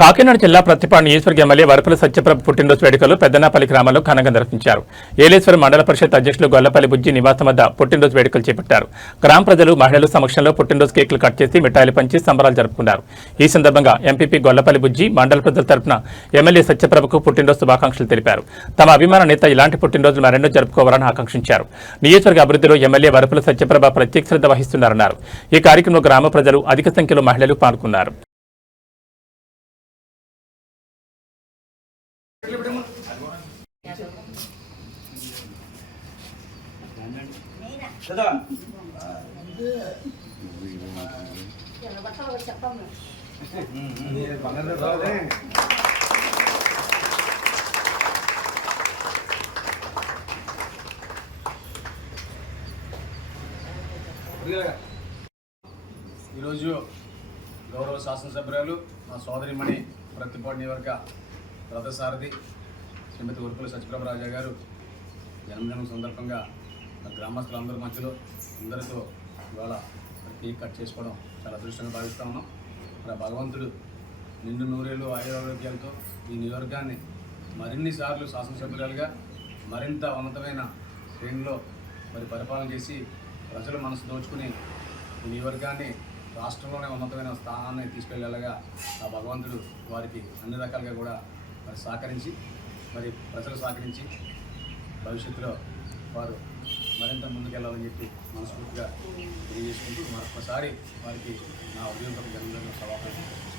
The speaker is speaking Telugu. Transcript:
కాకినాడ జిల్లా ప్రతిపాడు నియోజకవర్గ ఎమ్మెల్యే వరపుల సత్యప్రభ పుట్టినరోజు వేడుకలు పెద్దనాపల్లి గ్రామంలో ఘనంగా నిర్వహించారు. ఏలేశ్వరం మండల పరిషత్ అధ్యక్షులు గొల్లపల్లి బుజ్జి నివాసం వద్ద పుట్టినరోజు వేడుకలు చేపట్టారు. గ్రామ ప్రజలు మహిళల సమక్షంలో పుట్టినరోజు కేకులు కట్ చేసి మిఠాయిలు పంచి సంబరాలు జరుపుకున్నారు. ఈ సందర్భంగా ఎంపీపీ గొల్లపల్లి బుజ్జి మండల ప్రజల తరపున ఎమ్మెల్యే సత్యప్రభకు పుట్టినరోజు శుభాకాంక్షలు తెలిపారు. తమ అభిమాన నేత ఇలాంటి పుట్టినరోజులు మరెన్నో జరుపుకోవాలని ఆకాంక్షించారు. నియోజకవర్గ అభివృద్ధిలో ఎమ్మెల్యే వరపుల సత్యప్రభ ప్రత్యేక శ్రద్ధ వహిస్తున్నారన్నారు. ఈ కార్యక్రమంలో గ్రామ ప్రజలు అధిక సంఖ్యలో మహిళలు పాల్గొన్నారు. ఈరోజు గౌరవ శాసనసభ్యురాలు మా సోదరిమణి ప్రతిపాడు నియోజకవర్గ రథసారథి శ్రీమతి వరపుల సత్యప్రభ రాజా గారు జన్మదినం సందర్భంగా గ్రామస్తులందరి మధ్యలో అందరితో ఇవాళ కేక్ కట్ చేసుకోవడం చాలా అదృష్టంగా భావిస్తూ ఉన్నాం. మరి భగవంతుడు నిండు నూరేళ్ళు ఆయురారోగ్యాలతో ఈ నియోజకవర్గాన్ని మరిన్నిసార్లు శాసనసభ్యురాలుగా మరింత ఉన్నతమైన శ్రేణిలో మరి పరిపాలన చేసి ప్రజల మనసు దోచుకుని ఈ నియోజకవర్గాన్ని రాష్ట్రంలోనే ఉన్నతమైన స్థానాన్ని తీసుకెళ్లేలాగా ఆ భగవంతుడు వారికి అన్ని రకాలుగా కూడా మరి సహకరించి మరి ప్రజలు సహకరించి భవిష్యత్తులో వారు మరింత ముందుకెళ్లాలని చెప్పి మనస్ఫూర్తిగా తెలియజేసుకుంటూ మరొకసారి వారికి నా ఉద్యోగ జన్మదిన శుభాకాంక్షలు.